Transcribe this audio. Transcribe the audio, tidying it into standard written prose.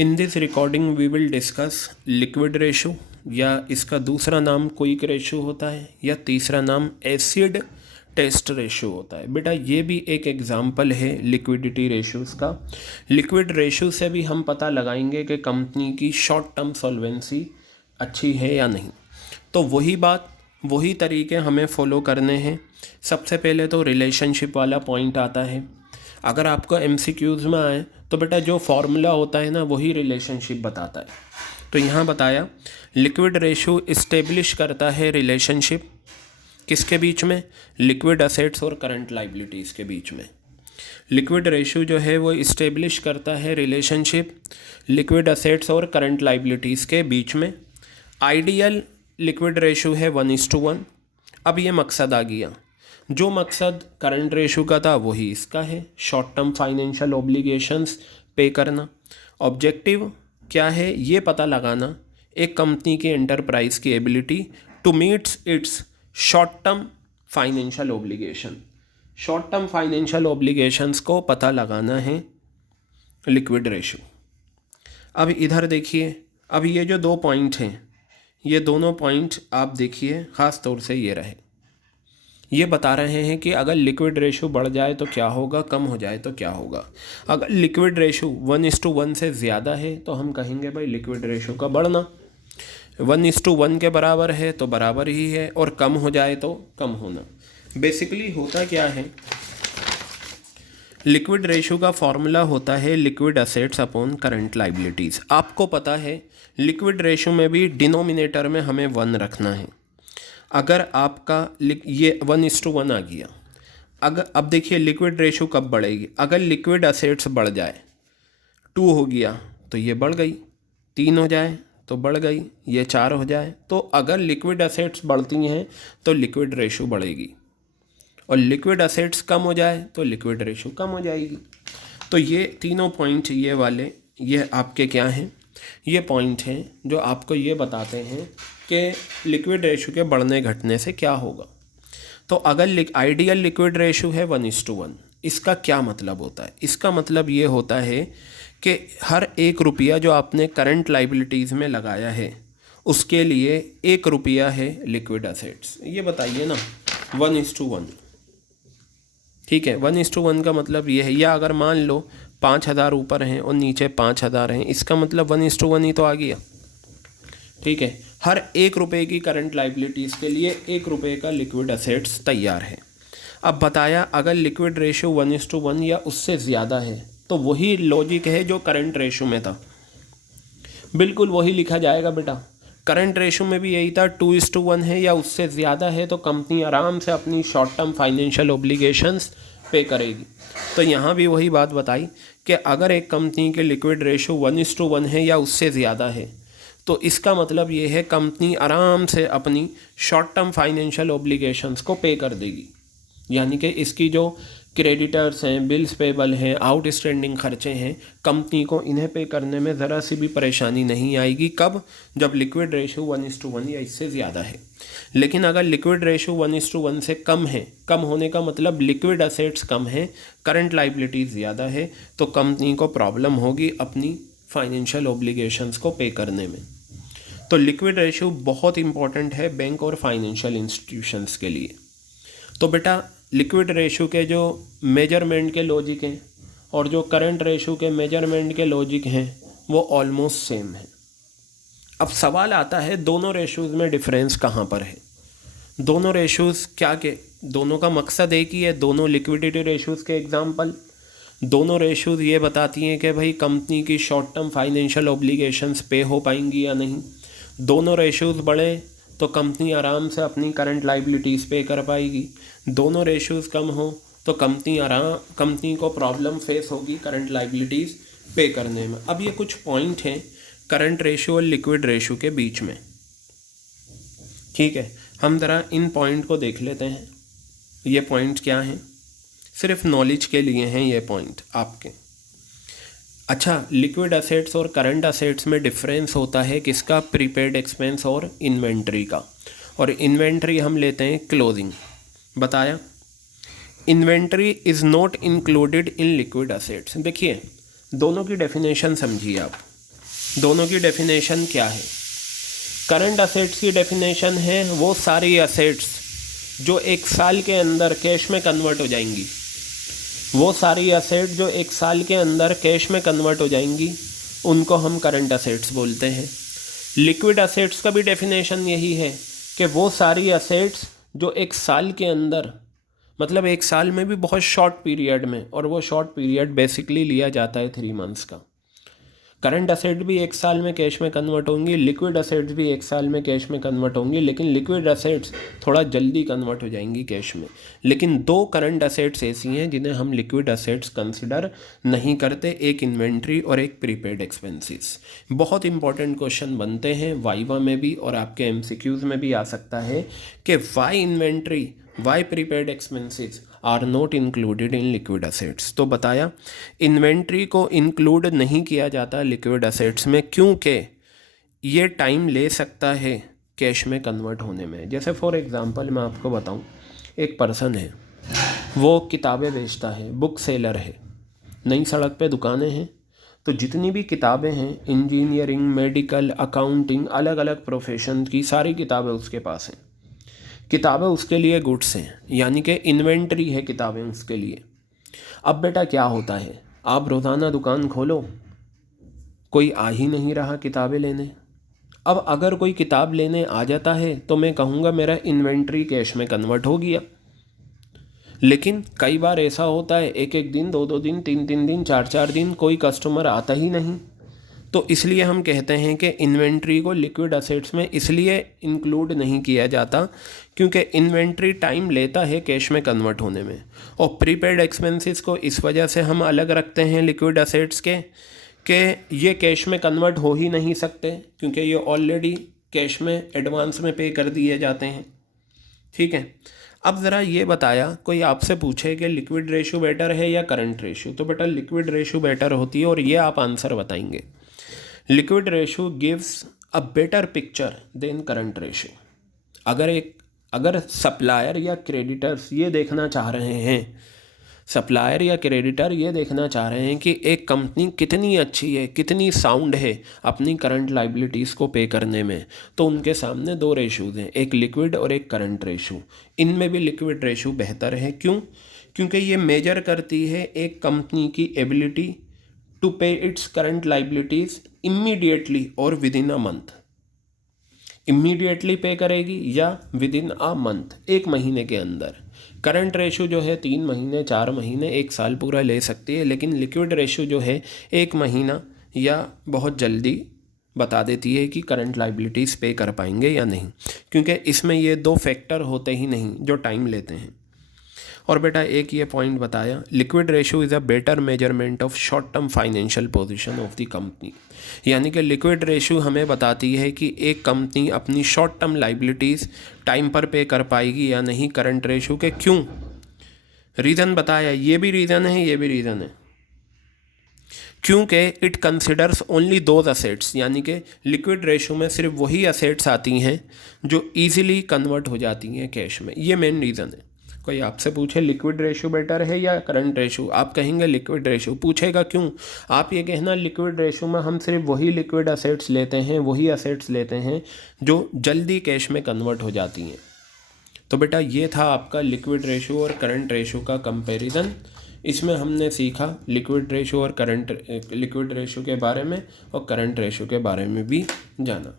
In this recording we will discuss liquid ratio, या इसका दूसरा नाम क्विक रेशो होता है, या तीसरा नाम एसिड टेस्ट रेशो होता है। बेटा ये भी एक एग्जाम्पल है लिक्विडिटी रेशोज़ का। लिक्विड रेशो से भी हम पता लगाएंगे कि कंपनी की शॉर्ट टर्म सॉल्वेंसी अच्छी है या नहीं। तो वही बात, वही तरीके हमें फॉलो करने हैं। सबसे पहले तो रिलेशनशिप वाला पॉइंट आता है। अगर आपको एमसीक्यूज़ में आए तो बेटा जो फॉर्मूला होता है ना, वही रिलेशनशिप बताता है। तो यहाँ बताया लिक्विड रेशो इस्टेब्लिश करता है रिलेशनशिप किसके बीच में, लिक्विड असेट्स और करंट लाइबिलिटीज़ के बीच में। लिक्विड रेशो जो है वो इस्टेब्लिश करता है रिलेशनशिप लिक्विड असेट्स और करंट लाइबिलिटीज़ के बीच में। आइडियल लिक्विड रेशो है 1:1। अब ये मकसद आ गया, जो मकसद करंट रेशो का था वही इसका है, शॉर्ट टर्म फाइनेंशियल ऑब्लिगेशंस पे करना। ऑब्जेक्टिव क्या है, ये पता लगाना एक कंपनी की एंटरप्राइज की ability to meets its short term financial obligation. Short term financial obligations को पता लगाना है लिक्विड रेशो। अब इधर देखिए, अब ये जो दो पॉइंट हैं, ये दोनों पॉइंट आप देखिए, ख़ास तौर से ये रहे, ये बता रहे हैं कि अगर लिक्विड रेशो बढ़ जाए तो क्या होगा, कम हो जाए तो क्या होगा। अगर लिक्विड रेशो 1:1 से ज़्यादा है तो हम कहेंगे भाई लिक्विड रेशो का बढ़ना, 1:1 के बराबर है तो बराबर ही है, और कम हो जाए तो कम होना। बेसिकली होता क्या है, लिक्विड रेशो का फॉर्मूला होता है liquid assets upon current liabilities. आपको पता है लिक्विड रेशो में भी डिनोमिनेटर में हमें 1 रखना है। अगर आपका ये 1:1 आ गया, अगर अब देखिए लिक्विड रेशो कब बढ़ेगी, अगर लिक्विड असेट्स बढ़ जाए, 2 हो गया तो ये बढ़ गई, 3 हो जाए तो बढ़ गई, ये 4 हो जाए। तो अगर लिक्विड असेट्स बढ़ती हैं तो लिक्विड रेशो बढ़ेगी, और लिक्विड असेट्स कम हो जाए तो लिक्विड रेशो कम हो जाएगी। तो ये तीनों पॉइंट ये वाले, ये आपके क्या हैं, ये पॉइंट हैं जो आपको ये बताते हैं कि लिक्विड रेशो के बढ़ने घटने से क्या होगा। तो अगर आइडियल लिक्विड रेशो है 1:1, इसका क्या मतलब होता है, इसका मतलब ये होता है कि हर 1 रुपया जो आपने करंट लाइबिलिटीज़ में लगाया है उसके लिए 1 रुपया है लिक्विड असेट्स। ये बताइए ना, 1:1, ठीक है। 1:1 का मतलब ये है, या अगर मान लो 5,000 ऊपर हैं और नीचे 5,000 हैं, इसका मतलब 1:1 ही तो आ गया, ठीक है। हर 1 रुपये की करंट लाइबिलिटीज़ के लिए 1 रुपये का लिक्विड असेट्स तैयार है। अब बताया अगर लिक्विड रेशो 1:1 या उससे ज़्यादा है तो वही लॉजिक है जो करंट रेशो में था, बिल्कुल वही लिखा जाएगा बेटा। करंट रेशो में भी यही था, 2:1 है या उससे ज़्यादा है तो कंपनी आराम से अपनी शॉर्ट टर्म फाइनेंशियल ऑब्लिगेशंस पे करेगी। तो यहाँ भी वही बात बताई कि अगर एक कंपनी के लिक्विड रेशो 1:1 है या उससे ज़्यादा है तो इसका मतलब ये है कंपनी आराम से अपनी शॉर्ट टर्म फाइनेंशियल ऑब्लिगेशंस को पे कर देगी। यानी कि इसकी जो क्रेडिटर्स हैं, बिल्स पेबल हैं, आउटस्टैंडिंग खर्चे हैं, कंपनी को इन्हें पे करने में ज़रा सी भी परेशानी नहीं आएगी। कब, जब लिक्विड रेशो 1:1 या इससे ज़्यादा है। लेकिन अगर लिक्विड रेशो 1:1 से कम है, कम होने का मतलब लिक्विड असेट्स कम है, करंट लाइबिलिटीज़ ज़्यादा है, तो कंपनी को प्रॉब्लम होगी अपनी फाइनेंशियल ऑब्लिगेशंस को पे करने में। तो लिक्विड रेशो बहुत इंपॉर्टेंट है बैंक और फाइनेंशियल इंस्टीट्यूशंस के लिए। तो बेटा लिक्विड रेशो के जो मेजरमेंट के लॉजिक हैं और जो करंट रेशो के मेजरमेंट के लॉजिक हैं वो ऑलमोस्ट सेम है। अब सवाल आता है दोनों रेशोज़ में डिफरेंस कहाँ पर है। दोनों रेशोज़ क्या के, दोनों का मकसद एक ही है, दोनों लिक्विडिटी रेशोज़ के एग्जांपल। दोनों रेशोज़ ये बताती हैं कि भाई कंपनी की शॉर्ट टर्म फाइनेंशियल ऑब्लिगेशंस पे हो पाएंगी या नहीं। दोनों रेशोज़ बढ़े तो कंपनी आराम से अपनी करंट लाइबिलिटीज़ पे कर पाएगी। दोनों रेशोज़ कम हो तो कंपनी को प्रॉब्लम फेस होगी करंट लाइबिलिटीज़ पे करने में। अब ये कुछ पॉइंट हैं करंट रेशो और लिक्विड रेशो के बीच में, ठीक है। हम ज़रा इन पॉइंट को देख लेते हैं। ये पॉइंट क्या हैं, सिर्फ नॉलेज के लिए हैं ये पॉइंट आपके। अच्छा, लिक्विड असेट्स और करंट असेट्स में डिफरेंस होता है किसका, प्रीपेड एक्सपेंस और इन्वेंट्री का। और इन्वेंट्री हम लेते हैं क्लोजिंग। बताया inventory is not included in liquid assets. देखिए दोनों की डेफिनेशन समझिए आप। दोनों की डेफिनेशन क्या है? करंट असेट्स की डेफिनेशन है वो सारी असेट्स जो एक साल के अंदर कैश में कन्वर्ट हो जाएंगी, वो सारी असेट जो एक साल के अंदर कैश में कन्वर्ट हो जाएंगी उनको हम करंट असेट्स बोलते हैं। लिक्विड असेट्स का भी डेफिनेशन यही है कि वो सारी असेट्स जो एक साल के अंदर, मतलब एक साल में भी बहुत शॉर्ट पीरियड में, और वो शॉर्ट पीरियड बेसिकली लिया जाता है 3 मंथ्स का। करंट असेट भी एक साल में कैश में कन्वर्ट होंगी, लिक्विड असेट्स भी एक साल में कैश में कन्वर्ट होंगी, लेकिन लिक्विड असेट्स थोड़ा जल्दी कन्वर्ट हो जाएंगी कैश में। लेकिन 2 करंट असेट्स ऐसी हैं जिन्हें हम लिक्विड असेट्स कंसिडर नहीं करते, एक इन्वेंट्री और एक प्रीपेड एक्सपेंसेस। बहुत इंपॉर्टेंट क्वेश्चन बनते हैं वाइवा में भी और आपके एमसीक्यूज़ में भी आ सकता है कि why inventory, why prepaid expenses are not included in liquid assets. तो बताया इन्वेंट्री को इंक्लूड नहीं किया जाता लिक्विड असेट्स में क्योंकि ये टाइम ले सकता है कैश में कन्वर्ट होने में। जैसे फॉर एग्जांपल मैं आपको बताऊं, एक पर्सन है, वो किताबें बेचता है, बुक सेलर है, नई सड़क पे दुकानें हैं, तो जितनी भी किताबें हैं इंजीनियरिंग, मेडिकल, अकाउंटिंग, अलग अलग प्रोफेशन की सारी किताबें उसके पास हैं। किताबें उसके लिए गुड्स हैं, यानी कि इन्वेंट्री है किताबें उसके लिए। अब बेटा क्या होता है, आप रोज़ाना दुकान खोलो, कोई आ ही नहीं रहा किताबें लेने। अब अगर कोई किताब लेने आ जाता है तो मैं कहूँगा मेरा इन्वेंट्री कैश में कन्वर्ट हो गया। लेकिन कई बार ऐसा होता है, एक एक दिन, 2 2 दिन, 3 3 दिन, 4 4 दिन कोई कस्टमर आता ही नहीं। तो इसलिए हम कहते हैं कि इन्वेंट्री को लिक्विड असेट्स में इसलिए इंक्लूड नहीं किया जाता क्योंकि इन्वेंट्री टाइम लेता है कैश में कन्वर्ट होने में। और प्रीपेड एक्सपेंसेस को इस वजह से हम अलग रखते हैं लिक्विड असेट्स के कि ये कैश में कन्वर्ट हो ही नहीं सकते क्योंकि ये ऑलरेडी कैश में एडवांस में पे कर दिए जाते हैं। ठीक है, अब ज़रा ये बताया, कोई आपसे पूछे कि लिक्विड रेशो बेटर है या करंट रेशो, तो बेटा लिक्विड रेशो बेटर होती है और ये आप आंसर बताएंगे। Liquid ratio gives a better picture than current ratio. अगर सप्लायर या क्रेडिटर्स ये देखना चाह रहे हैं, सप्लायर या क्रेडिटर ये देखना चाह रहे हैं कि एक कंपनी कितनी अच्छी है, कितनी साउंड है अपनी करंट लाइबिलिटीज़ को पे करने में, तो उनके सामने 2 रेशोज़ हैं, एक लिक्विड और एक करंट रेशो। इनमें भी लिक्विड रेशो बेहतर है। क्यों? क्योंकि ये मेजर करती है एक कंपनी की एबिलिटी टू पे इट्स करंट लाइबिलिटीज़ इमीडिएटली और with in a month. Immediately पे करेगी या विद इन अ मंथ, 1 महीने के अंदर। करंट रेशो जो है 3 महीने, 4 महीने, 1 साल पूरा ले सकती है, लेकिन लिक्विड रेशो जो है 1 महीना या बहुत जल्दी बता देती है कि करंट लाइबिलिटीज़ पे कर पाएंगे या नहीं, क्योंकि इसमें ये 2 फैक्टर होते ही नहीं जो टाइम लेते हैं। और बेटा एक ये पॉइंट बताया, liquid ratio is a better measurement of short term financial position of the company. यानी कि लिक्विड रेशो हमें बताती है कि एक कंपनी अपनी शॉर्ट टर्म लाइबिलिटीज़ टाइम पर पे कर पाएगी या नहीं करंट रेशो के। क्यों? रीज़न बताया, ये भी रीज़न है, ये भी रीज़न है। क्योंकि it considers only those assets, यानी कि लिक्विड रेशो में सिर्फ वही असेट्स आती हैं जो ईजिली कन्वर्ट हो जाती हैं कैश में। ये मेन रीज़न है। कोई आपसे पूछे लिक्विड रेशो बेटर है या करंट रेशो, आप कहेंगे लिक्विड रेशो। पूछेगा क्यों, आप ये कहना लिक्विड रेशो में हम सिर्फ वही लिक्विड असेट्स लेते हैं, वही असेट्स लेते हैं जो जल्दी कैश में कन्वर्ट हो जाती हैं। तो बेटा ये था आपका लिक्विड रेशो और करंट रेशो का कंपैरिजन। इसमें हमने सीखा लिक्विड रेशो और लिक्विड रेशो के बारे में और करंट रेशो के बारे में भी जाना।